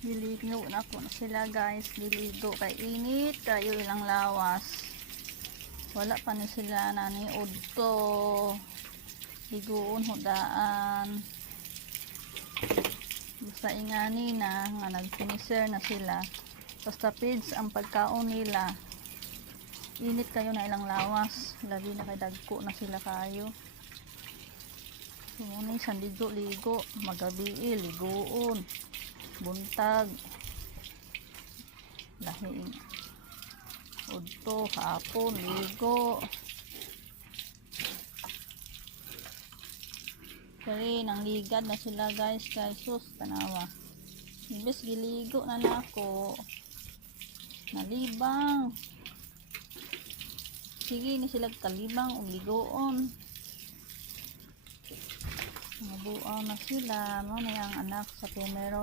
Diligo na ko na sila guys. Diligo kay init kayo ilang lawas. Wala pa ni sila naniod to. Liguon hudaan. Basta ingani na nga nag-finisher na sila. Basta pids ang pagkaon nila. Init kayo na ilang lawas. Labi na kay dagko na sila kayo. So, ni sandigo ligo. Magabi ligoon. Buntag. Lahing. Udto, hapon, ligo. Kaya nang ligad na sila guys. Kay sus, tanawa. Ibis giligo na nako. Nalibang. Sige ni sila kalibang o ligoon. Mabuaw na sila. Ano na yung anak sa primero.